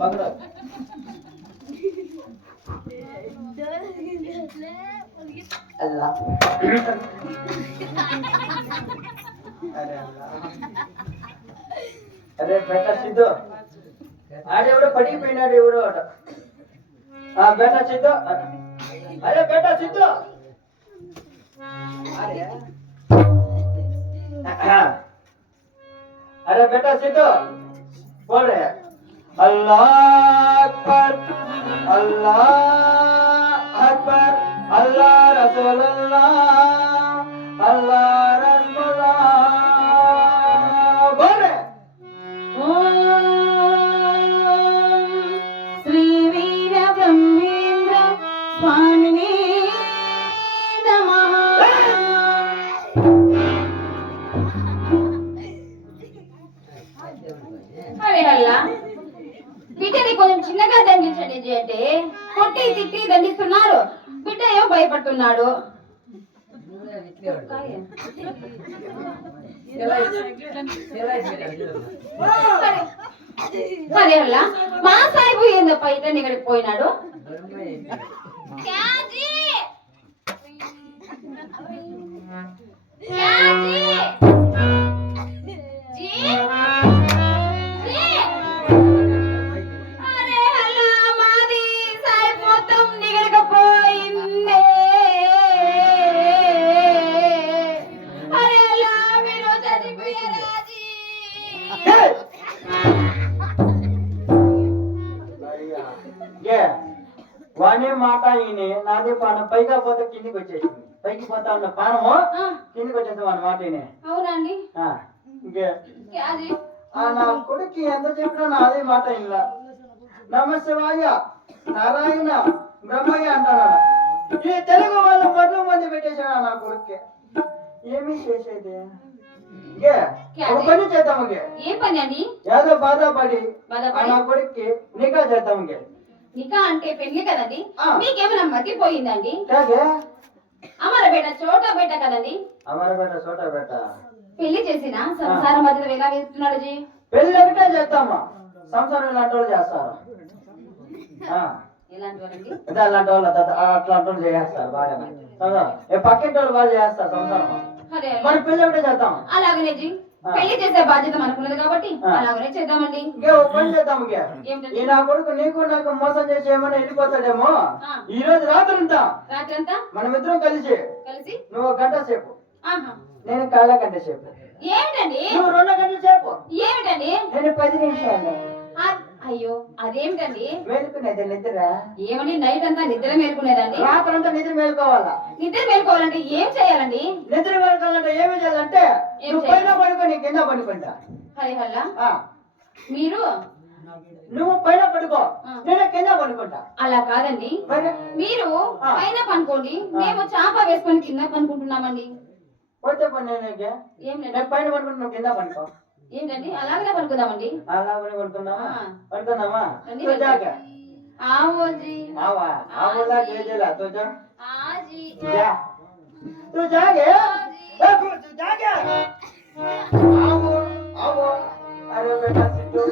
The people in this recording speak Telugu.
पकड़ो। अल्लाह अरे अरे बेटा सिद्धू आड़े पड़ी पोइनाडु बेटा सिद्धू अरे बेटा सिद्धू अरे बेटा सिद्धू बोल रहे अल्लाह अकबर अल्लाह अकबर अल्लाह रसूलुल्लाह अल्लाह रसूलुल्लाह बोल रहे श्री वीर ब्रह्मेंद्र स्वामिने नमः। అరే అల్లా బిడ్డని కొంచెం చిన్నగా దండించండి అంటే కొట్టి తిట్టి దండిస్తున్నారు. బిడ్డ ఏమో భయపడుతున్నాడు. సరే అల్లా మా సాయిబు ఏందప్ప ఇతన్ని ఇక్కడికి పోయినాడు. వానే మాట ఈయన నాది పానం పైగా పోతే కిందికి వచ్చేసింది. పైకి పోతా ఉన్న పానము కిందికి వచ్చేసాం అన్నమాట ఈయన. అవునండి. నా కొడుకు ఎంత చెప్పినా నాదే మాట ఇలా నమ శివాయ నారాయణ బ్రహ్మయ్య అంటున్నాడు. ఈ తెలుగు వాళ్ళు పట్ల మంది పెట్టేసాడు నా కొడుక్కి. ఏమి చేసేది ఒక పని చేద్దాము. ఏ పని అండి? ఏదో బాధపడి నా కొడుక్కి నికా చేద్దాము. నికా అంటే పెళ్లి కదండి. మీకేమైనా మతిపోయిందండి? అమర బేట చోట బేట కదండి. అమర బేట చోట బేట పెళ్లి చేసిన సంసారం మధ్యలో ఎలా వేస్తున్నాడు జీ? పెళ్లి ఒకటే చేద్దామా, సంసారం ఇలాంటి వాళ్ళు చేస్తారు. ఎలాంటి వాళ్ళండి? అలాంటి వాళ్ళు అట్లాంటి వాళ్ళు చేస్తారు బాగా. పక్కింటి వాళ్ళు బాగా చేస్తారు సంసారం. మన పెళ్లి ఒకటే చేద్దాం. అలాగనే జీ పెళ్లి చేసే బాధ్యత మనకున్నది కాబట్టి అలాగనే చేద్దామండి. పని చేద్దాం. ఈ నా కొడుకు నీకు నాకు మోసం చేసి ఏమన్నా వెళ్ళిపోతాడేమో. ఈ రోజు రాత్రంతా మనం ఇద్దరం కలిసి నువ్వు 1 గంట సేపు, నేను 1/2 గంట సేపు. ఏమిటండి? నువ్వు 2 గంటల సేపు. ఏమిటండి? నేను 10 నిమిషాలు. అయ్యో అదేమిటండి? మేలుకునేది నిద్ర. ఏమని నైట్ అంతా నిద్ర మేలుకునేదండి? రాత్రంతా నిద్ర మేలుకోవాలా. నిద్ర మేలుకోవాలంటే ఏం చేయాలండి? నిద్ర మేలుకోవాలంటే ఏమి చేయాలంటే నువ్వు పైన పడుకో, నీ కింద పడుకుంటా. హరిహల్లా మీరు నువ్వు పైన పడుకో, నేను కింద పడుకుంటా. అలా కాదండి, మీరు పైన పనుకోండి, మేము చాప వేసుకొని కింద పనుకుంటున్నామండి. పోతే పని ఏం లేదు, పైన పడుకుంటా, నువ్వు కింద పడుకో. ఏంటండి అలాగే పనుకుందామండి. అలాగనే పడుకున్నామా? పడుకున్నామా? आओ जी आवा आवाला गेजेला तुझा आजी जा तू जागे तू जागे आओ आओ अरे बेटा सिद्धू